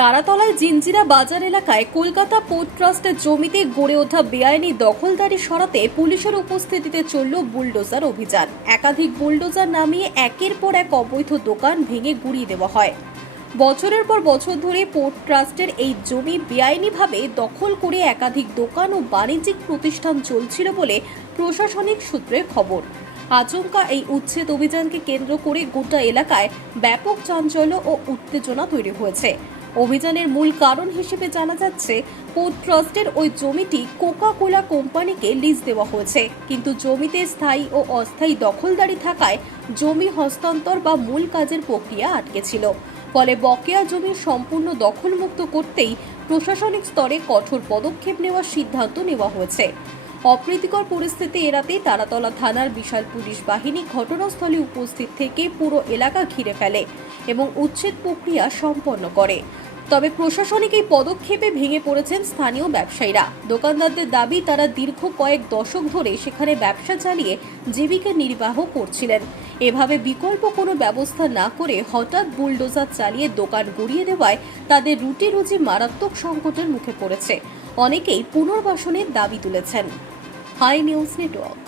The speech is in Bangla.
তারাতলায় জিঞ্জিরা বাজার এলাকায় কলকাতা পোর্ট ট্রাস্টের জমিতে গড়ে ওঠা বেআইনি দখলদারি সরাতে পুলিশের উপস্থিতিতে চলল বুলডোজার অভিযান। একাধিক বুলডোজার নামিয়ে একের পর এক অবৈধ দোকান ভেঙে গুড়িয়ে দেওয়া হয়। বছরের পর বছর ধরে পোর্ট ট্রাস্টের এই জমি বেআইনিভাবে দখল করে একাধিক দোকান ও বাণিজ্যিক প্রতিষ্ঠান চলছিল বলে প্রশাসনিক সূত্রে খবর। আচমকা এই উচ্ছেদ অভিযানকে কেন্দ্র করে গোটা এলাকায় ব্যাপক চাঞ্চল্য ও উত্তেজনা তৈরি হয়েছে। অভিযানের মূল কারণ হিসেবে জানা যাচ্ছে, পোর্ট ট্রাস্টের ওই জমিটি কোকা কোলা কোম্পানিকে লিজ দেওয়া হয়েছে, কিন্তু জমিতে স্থায়ী ও অস্থায়ী দখলদারি থাকায় জমি হস্তান্তর বা মূল কাজের প্রক্রিয়া আটকে ছিল। ফলে বকেয়া জমি সম্পূর্ণ দখলমুক্ত করতেই প্রশাসনিক স্তরে কঠোর পদক্ষেপ নেওয়ার সিদ্ধান্ত নেওয়া হয়েছে। অপ্রীতিকর পরিস্থিতি এড়াতে তারাতলা থানার বিশাল পুলিশ বাহিনী ঘটনাস্থলে উপস্থিত থেকে পুরো এলাকা ঘিরে ফেলে এবং উচ্ছেদ প্রক্রিয়া সম্পন্ন করে। তবে প্রশাসনিক এই পদক্ষেপে ভেঙে পড়েছেন স্থানীয় ব্যবসায়ীরা। দোকানদারদের দাবি, তারা দীর্ঘ কয়েক দশক ধরে সেখানে ব্যবসা চালিয়ে জীবিকা নির্বাহ করছিলেন। এভাবে বিকল্প কোনো ব্যবস্থা না করে হঠাৎ বুলডোজার চালিয়ে দোকান গুড়িয়ে দেওয়ায় তাদের রুটি রুজি মারাত্মক সংকটের মুখে পড়েছে। অনেকেই পুনর্বাসনের দাবি তুলেছেন। Hi News network.